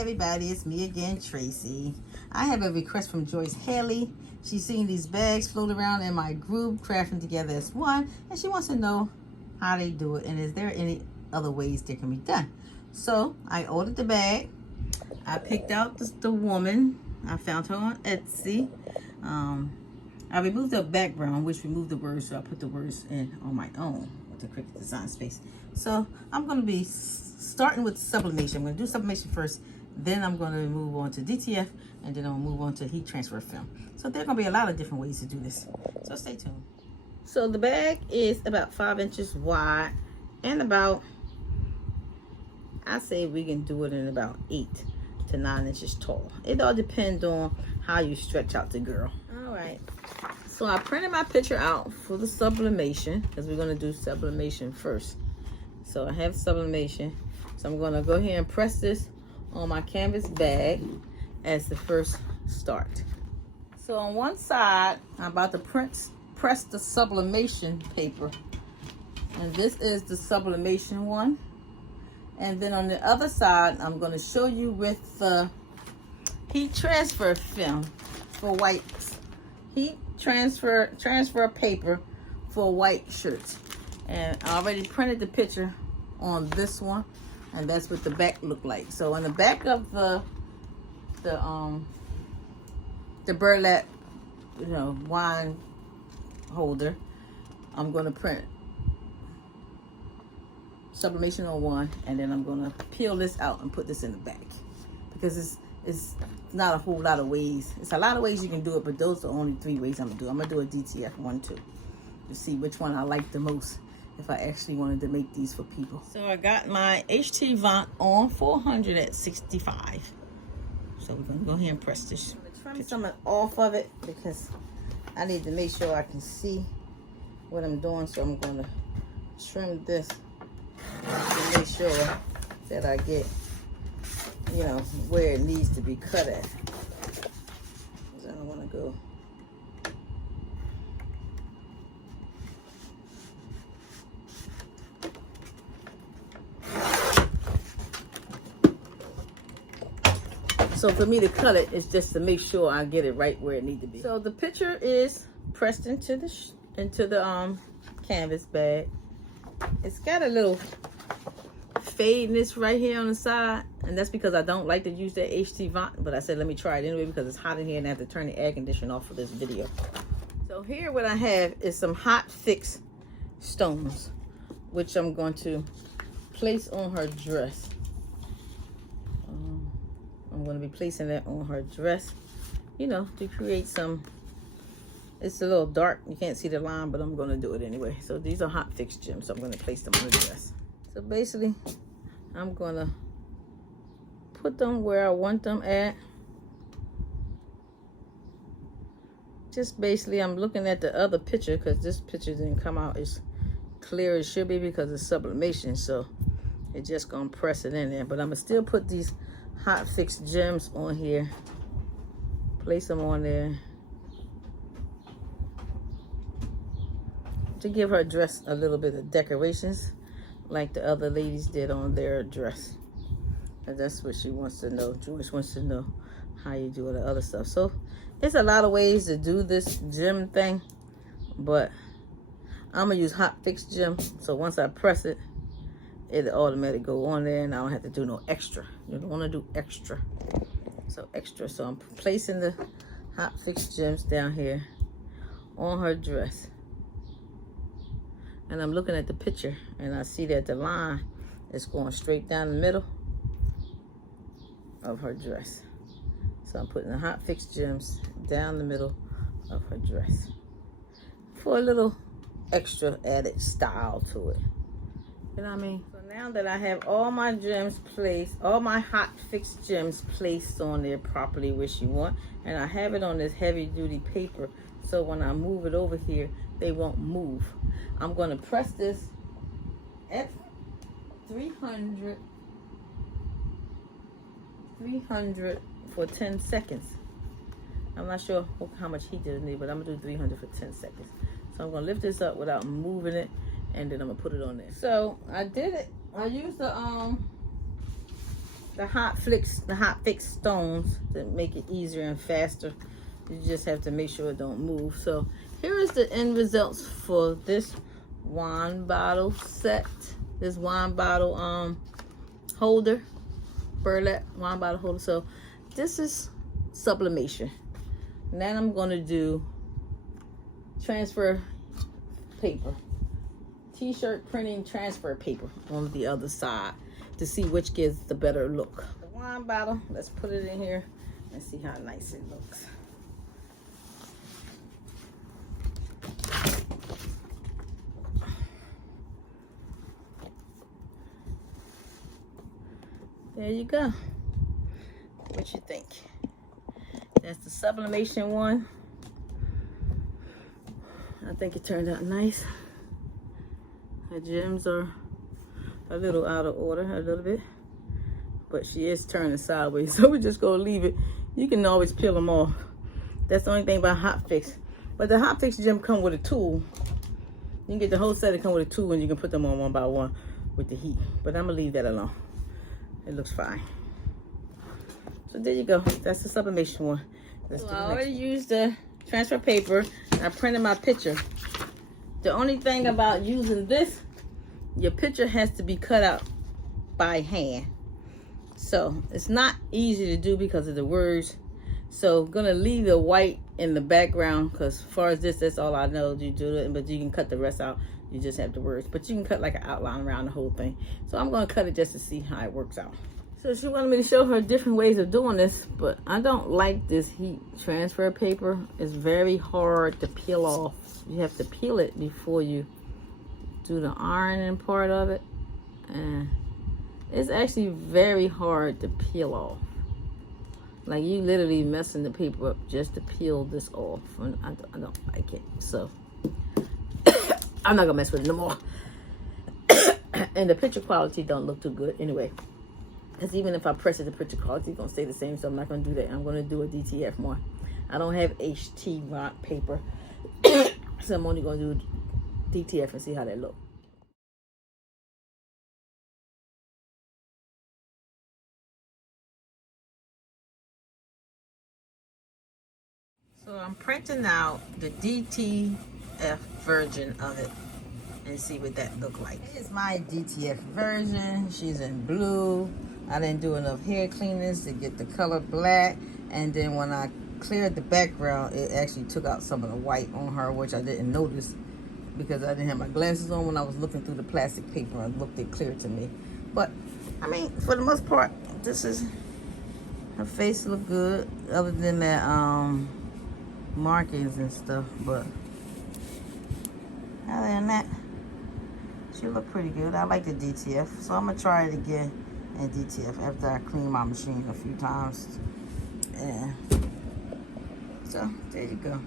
everybody, it's me again, Tracy. I have a request from Joyce Haley. She's seen these bags float around in my group, crafting together as one, and she wants to know how they do it and is there any other ways they can be done. So I ordered the bag. I picked out the woman. I found her on Etsy. I removed the background, which removed the words, so I put the words in on my own with the Cricut Design Space. So I'm going to be starting with sublimation. I'm going to do sublimation first, then I'm going to move on to DTF, and then I'm going to move on to heat transfer film. So there are going to be a lot of different ways to do this. So stay tuned. So the bag is about 5 inches wide and about, I say we can do it in about 8 to 9 inches tall. It all depends on how you stretch out the girl. All right. So I printed my picture out for the sublimation because we're going to do sublimation first. So I have sublimation. So I'm going to go ahead and press this on my canvas bag as the first start. So on one side, I'm about to press the sublimation paper. And this is the sublimation one. And then on the other side, I'm going to show you with the heat transfer film for whites. Heat transfer paper for white shirts. And I already printed the picture on this one, and that's what the back looked like. So on the back of the burlap, wine holder, I'm going to print sublimation on one, and then I'm going to peel this out and put this in the back because it's not a whole lot of ways. It's a lot of ways you can do it, but those are only 3 ways I'm going to do. I'm going to do a DTF 1, 2 to see which one I like the most if I actually wanted to make these for people. So I got my HT Vant on 400 at 65. So we're going to go ahead and press this. I'm going to trim some off of it because I need to make sure I can see what I'm doing. So I'm going to trim this to make sure that I get, where it needs to be cut at. Because I don't want to go. So for me to cut it, it's just to make sure I get it right where it needs to be. So the picture is pressed into the canvas bag. It's got a little fadiness right here on the side, and that's because I don't like to use that HT Vant, but I said let me try it anyway because it's hot in here and I have to turn the air conditioner off for this video. So here what I have is some hot fix stones, which I'm going to place on her dress. I'm going to be placing that on her dress, to create some. It's a little dark. You can't see the line, but I'm going to do it anyway. So these are hot fix gems, so I'm going to place them on the dress. So basically, I'm going to put them where I want them at. Just basically, I'm looking at the other picture because this picture didn't come out as clear as it should be because it's sublimation. So it's just going to press it in there. But I'm going to still put these hot fix gems on here. Place them on there to give her dress a little bit of decorations like the other ladies did on their dress. And that's what she wants to know. Joyce wants to know how you do all the other stuff. So it's a lot of ways to do this gem thing, but I'm gonna use hot fix gem. So once I press it, it'll automatically go on there and I don't have to do no extra. You don't want to do extra. So extra. So I'm placing the hot fix gems down here on her dress. And I'm looking at the picture and I see that the line is going straight down the middle of her dress. So I'm putting the hot fix gems down the middle of her dress for a little extra added style to it. You know what I mean? So now that I have all my gems placed, all my hot fix gems placed on there properly where she want, and I have it on this heavy duty paper, so when I move it over here, they won't move. I'm going to press this at 300 for 10 seconds. I'm not sure how much heat does it need, but I'm going to do 300 for 10 seconds. So I'm going to lift this up without moving it, and then I'm going to put it on there. So I did it. I used the the hot fix stones to make it easier and faster. You just have to make sure it don't move. So here is the end results for this wine bottle set. This wine bottle holder, burlap wine bottle holder. So this is sublimation. And then I'm gonna do transfer paper, t-shirt printing transfer paper on the other side to see which gives the better look. The wine bottle, let's put it in here and see how nice it looks. There you go. What you think? That's the sublimation one. I think it turned out nice. Her gems are a little out of order, a little bit. But she is turning sideways, so we're just gonna leave it. You can always peel them off. That's the only thing about hot fix. But the hot fix gem come with a tool. You can get the whole set, it come with a tool, and you can put them on one by one with the heat. But I'm gonna leave that alone. It looks fine. So there you go. That's the sublimation one. So I already used the transfer paper. I printed my picture. The only thing about using this, your picture has to be cut out by hand. So it's not easy to do because of the words. So I'm gonna leave the white in the background because as far as this, that's all I know. You do it, but you can cut the rest out. You just have the words, but you can cut like an outline around the whole thing. So I'm gonna cut it just to see how it works out. So she wanted me to show her different ways of doing this, but I don't like this heat transfer paper. It's very hard to peel off. You have to peel it before you do the ironing part of it. And it's actually very hard to peel off. Like you literally messing the paper up just to peel this off. And I don't like it. So I'm not gonna mess with it no more. And the picture quality don't look too good anyway. Because even if I press it, the picture quality is going to stay the same, so I'm not going to do that. I'm going to do a DTF more. I don't have HT rock paper, so I'm only going to do DTF and see how that looks. So I'm printing out the DTF version of it and see what that look like. Here's my DTF version. She's in blue. I didn't do enough hair cleaners to get the color black, and then when I cleared the background, it actually took out some of the white on her, which I didn't notice because I didn't have my glasses on when I was looking through the plastic paper. It looked it clear to me. But I mean, for the most part, this is her face look good, other than that markings and stuff. But other than that, she look pretty good. I like the DTF, so I'm gonna try it again in DTF after I clean my machine a few times. And so there you go.